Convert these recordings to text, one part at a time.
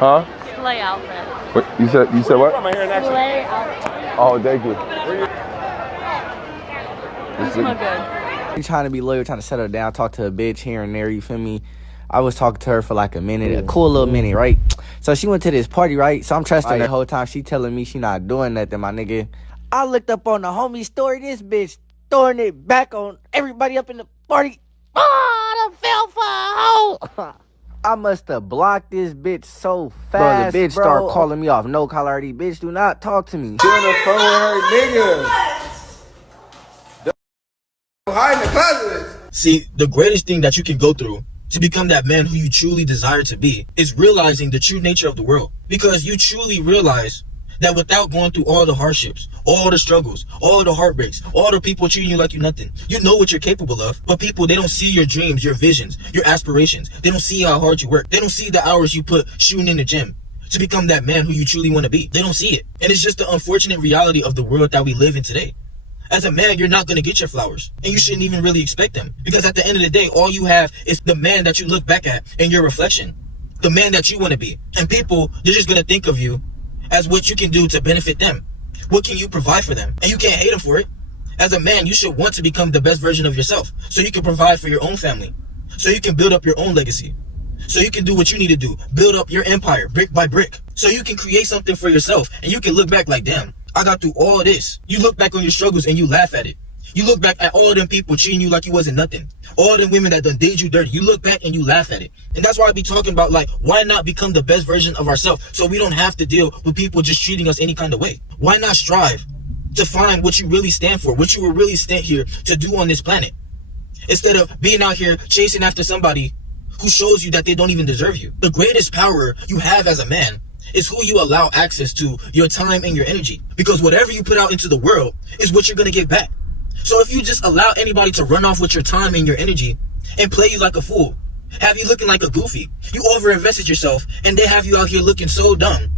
Huh? Slay outfit. What, you said what? Slay outfit. Oh, thank you. This look good. You trying to be loyal, trying to settle down, talk to a bitch here and there, you feel me? I was talking to her for like a minute, a cool little minute, right? So she went to this party, right? So I'm trusting her the whole time. She telling me she not doing nothing, my nigga. I looked up on the homie story, this bitch throwing it back on everybody up in the party. Oh, I done fell for a hoe. I must have blocked this bitch so fast, bro. The bitch start calling me off. No collar already, bitch. Do not talk to me. She on the phone with her nigga. Hide in the closet. See, the greatest thing that you can go through to become that man who you truly desire to be is realizing the true nature of the world. Because you truly realize that without going through all the hardships, all the struggles, all the heartbreaks, all the people treating you like you're nothing, you know what you're capable of. But people, they don't see your dreams, your visions, your aspirations. They don't see how hard you work. They don't see the hours you put shooting in the gym to become that man who you truly want to be. They don't see it. And it's just the unfortunate reality of the world that we live in today. As a man, you're not going to get your flowers, and you shouldn't even really expect them, because at the end of the day, all you have is the man that you look back at in your reflection, the man that you want to be. And people, they're just going to think of you as what you can do to benefit them. What can you provide for them? And you can't hate them for it. As a man, you should want to become the best version of yourself so you can provide for your own family, so you can build up your own legacy, so you can do what you need to do, build up your empire brick by brick, so you can create something for yourself and you can look back like, damn, I got through all this. You look back on your struggles and you laugh at it. You look back at all them people treating you like you wasn't nothing. All them women that done did you dirty. You look back and you laugh at it. And that's why I be talking about, like, why not become the best version of ourselves so we don't have to deal with people just treating us any kind of way? Why not strive to find what you really stand for, what you were really sent here to do on this planet, instead of being out here chasing after somebody who shows you that they don't even deserve you? The greatest power you have as a man is who you allow access to your time and your energy, because whatever you put out into the world is what you're going to give back. So if you just allow anybody to run off with your time and your energy and play you like a fool, have you looking like a goofy, you overinvested yourself and they have you out here looking so dumb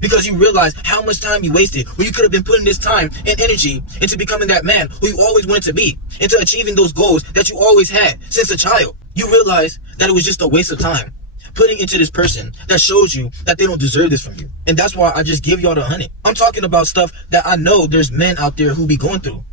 because you realize how much time you wasted when you could have been putting this time and energy into becoming that man who you always wanted to be, into achieving those goals that you always had since a child. You realize that it was just a waste of time putting into this person that shows you that they don't deserve this from you. And that's why I just give y'all the 100. I'm talking about stuff that I know there's men out there who be going through.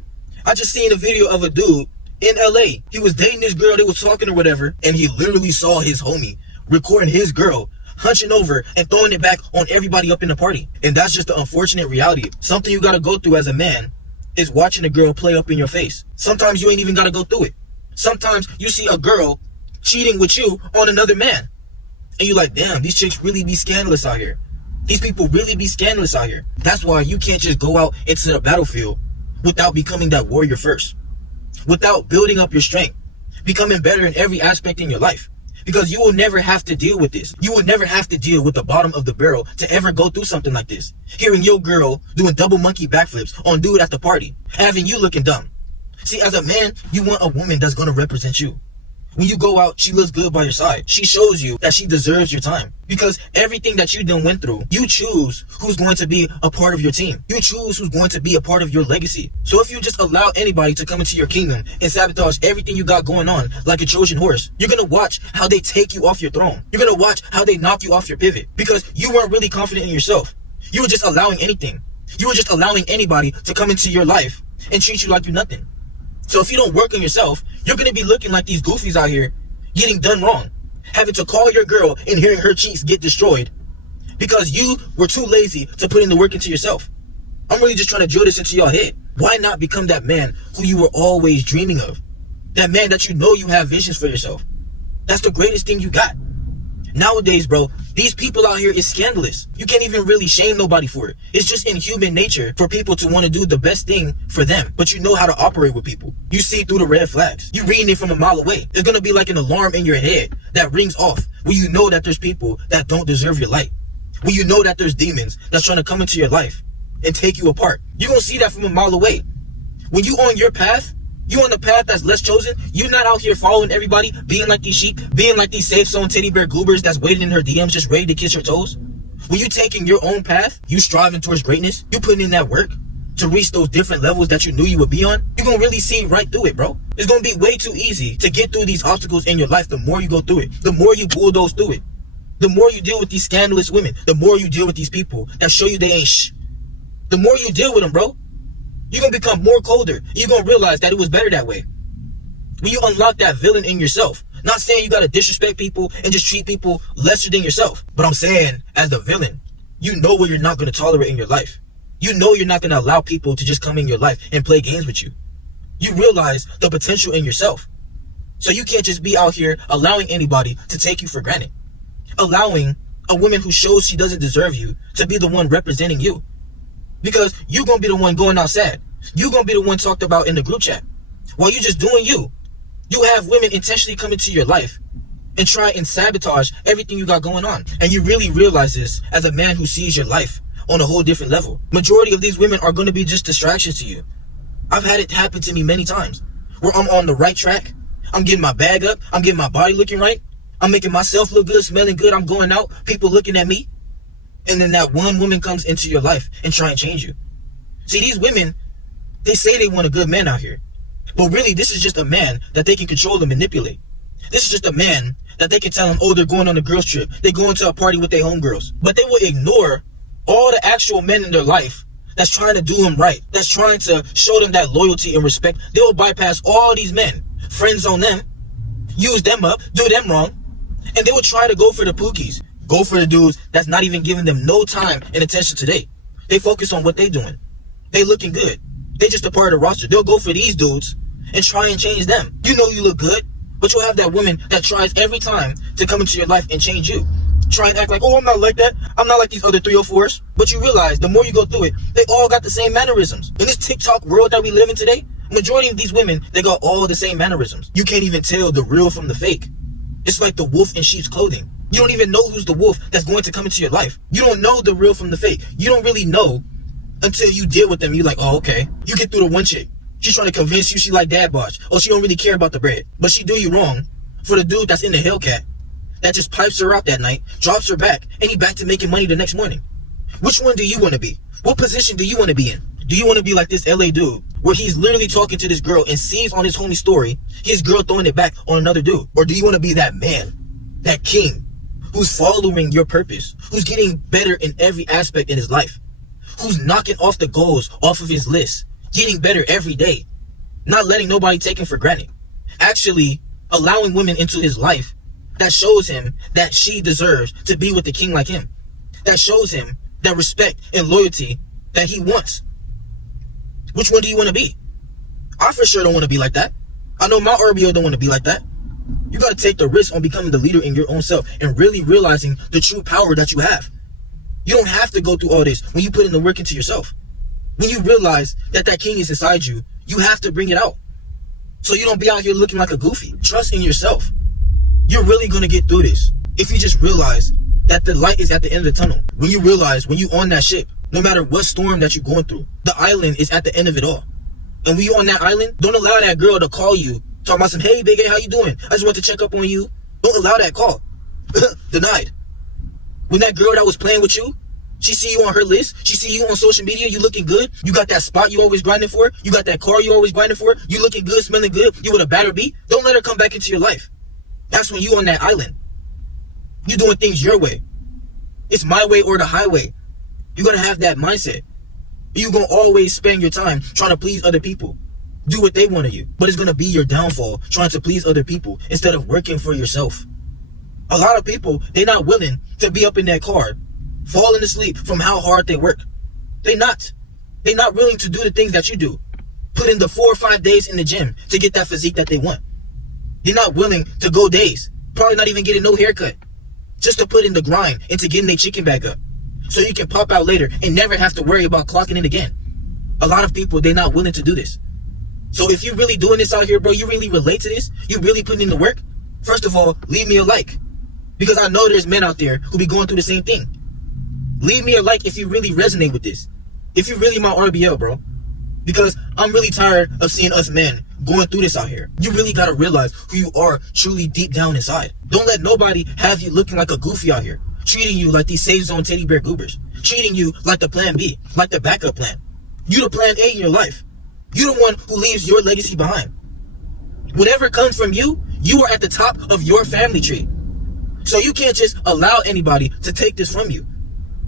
I just seen a video of a dude in LA. He was dating this girl, they was talking or whatever, and he literally saw his homie recording his girl hunching over and throwing it back on everybody up in the party. And that's just the unfortunate reality. Something you gotta go through as a man is watching a girl play up in your face. Sometimes you ain't even gotta go through it. Sometimes you see a girl cheating with you on another man, and you're like, damn, these chicks really be scandalous out here. These people really be scandalous out here. That's why you can't just go out into the battlefield without becoming that warrior first, without building up your strength, becoming better in every aspect in your life. Because you will never have to deal with this. You will never have to deal with the bottom of the barrel to ever go through something like this. Hearing your girl doing double monkey backflips on dude at the party, having you looking dumb. See, as a man, you want a woman that's going to represent you. When you go out, she looks good by your side. She shows you that she deserves your time. Because everything that you done went through, you choose who's going to be a part of your team. You choose who's going to be a part of your legacy. So if you just allow anybody to come into your kingdom and sabotage everything you got going on like a Trojan horse, you're going to watch how they take you off your throne. You're going to watch how they knock you off your pivot, because you weren't really confident in yourself. You were just allowing anything. You were just allowing anybody to come into your life and treat you like you're nothing. So if you don't work on yourself, you're going to be looking like these goofies out here getting done wrong, having to call your girl and hearing her cheeks get destroyed because you were too lazy to put in the work into yourself. I'm really just trying to drill this into your head. Why not become that man who you were always dreaming of? That man that you know you have visions for yourself. That's the greatest thing you got. Nowadays, bro, these people out here is scandalous. You can't even really shame nobody for it. It's just in human nature for people to want to do the best thing for them. But you know how to operate with people. You see through the red flags. You reading it from a mile away. There's going to be like an alarm in your head that rings off when you know that there's people that don't deserve your light. When you know that there's demons that's trying to come into your life and take you apart. You're going to see that from a mile away. When you on your path, you on the path that's less chosen, you're not out here following everybody, being like these sheep, being like these safe zone teddy bear goobers that's waiting in her DMs just ready to kiss your toes. When you taking your own path, you striving towards greatness, you putting in that work to reach those different levels that you knew you would be on, you're gonna really see right through it, bro. It's gonna be way too easy to get through these obstacles in your life the more you go through it, the more you bulldoze through it. The more you deal with these scandalous women, the more you deal with these people that show you they ain't the more you deal with them, bro, you're going to become more colder. You're going to realize that it was better that way. When you unlock that villain in yourself. Not saying you got to disrespect people and just treat people lesser than yourself. But I'm saying, as the villain, you know what you're not going to tolerate in your life. You know you're not going to allow people to just come in your life and play games with you. You realize the potential in yourself. So you can't just be out here allowing anybody to take you for granted. Allowing a woman who shows she doesn't deserve you to be the one representing you. Because you're going to be the one going out sad. You're going to be the one talked about in the group chat. While you're just doing you. You have women intentionally come into your life and try and sabotage everything you got going on. And you really realize this as a man who sees your life on a whole different level. Majority of these women are going to be just distractions to you. I've had it happen to me many times where I'm on the right track. I'm getting my bag up. I'm getting my body looking right. I'm making myself look good, smelling good. I'm going out, people looking at me. And then that one woman comes into your life and try and change you. See, these women, they say they want a good man out here. But really, this is just a man that they can control and manipulate. This is just a man that they can tell them, oh, they're going on a girls trip. They're going to a party with their homegirls. But they will ignore all the actual men in their life that's trying to do them right. That's trying to show them that loyalty and respect. They will bypass all these men, friends on them, use them up, do them wrong. And they will try to go for the pookies. Go for the dudes that's not even giving them no time and attention today. They focus on what they doing. They looking good. They just a part of the roster. They'll go for these dudes and try and change them. You know you look good, but you'll have that woman that tries every time to come into your life and change you. Try and act like, oh, I'm not like that. I'm not like these other 304s. But you realize the more you go through it, they all got the same mannerisms. In this TikTok world that we live in today, majority of these women, they got all the same mannerisms. You can't even tell the real from the fake. It's like the wolf in sheep's clothing. You don't even know who's the wolf that's going to come into your life. You don't know the real from the fake. You don't really know until you deal with them. You're like, oh, okay. You get through the one chick. She's trying to convince you she like dad bosh. Or she don't really care about the bread. But she do you wrong for the dude that's in the Hellcat that just pipes her out that night, drops her back, and he back to making money the next morning. Which one do you want to be? What position do you want to be in? Do you want to be like this LA dude where he's literally talking to this girl and sees on his homie story his girl throwing it back on another dude? Or do you want to be that man, that king, who's following your purpose, who's getting better in every aspect in his life, who's knocking off the goals off of his list, getting better every day, not letting nobody take him for granted, actually allowing women into his life that shows him that she deserves to be with a king like him, that shows him that respect and loyalty that he wants? Which one do you want to be? I for sure don't want to be like that. I know my RBO don't want to be like that. You got to take the risk on becoming the leader in your own self and really realizing the true power that you have. You don't have to go through all this when you put in the work into yourself. When you realize that that king is inside you, you have to bring it out. So you don't be out here looking like a goofy. Trust in yourself. You're really going to get through this if you just realize that the light is at the end of the tunnel. When you realize when you on that ship, no matter what storm that you're going through, the island is at the end of it all. And when you on that island, don't allow that girl to call you, talking about some, hey, big A, how you doing? I just want to check up on you. Don't allow that call. Denied. When that girl that was playing with you, she see you on her list, she see you on social media, you looking good, you got that spot you always grinding for, you got that car you always grinding for, you looking good, smelling good, you with a batter beat, don't let her come back into your life. That's when you on that island. You doing things your way. It's my way or the highway. You gotta have that mindset. You gonna always spend your time trying to please other people. Do what they want of you. But it's gonna be your downfall trying to please other people instead of working for yourself. A lot of people, they're not willing to be up in that car, falling asleep from how hard they work. They're not willing to do the things that you do. Put in the 4 or 5 days in the gym to get that physique that they want. They're not willing to go days, probably not even getting no haircut, just to put in the grind into getting their chicken back up. So you can pop out later and never have to worry about clocking in again. A lot of people, they're not willing to do this. So if you're really doing this out here, bro, you really relate to this, you really putting in the work, first of all, leave me a like. Because I know there's men out there who be going through the same thing. Leave me a like if you really resonate with this. If you're really my RBL, bro. Because I'm really tired of seeing us men going through this out here. You really gotta realize who you are truly deep down inside. Don't let nobody have you looking like a goofy out here. Treating you like these safe zone teddy bear goobers. Treating you like the plan B, like the backup plan. You the plan A in your life. You the one who leaves your legacy behind. Whatever comes from you, you are at the top of your family tree. So you can't just allow anybody to take this from you.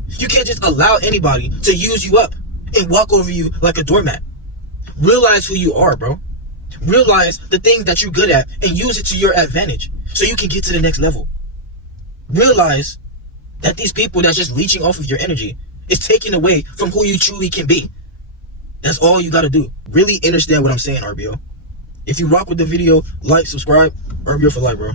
You can't just allow anybody to use you up and walk over you like a doormat. Realize who you are, bro. Realize the things that you're good at and use it to your advantage so you can get to the next level. Realize that these people that's just leeching off of your energy is taking away from who you truly can be. That's all you gotta do. Really understand what I'm saying, RBO. If you rock with the video, like, subscribe, RBO for life, bro.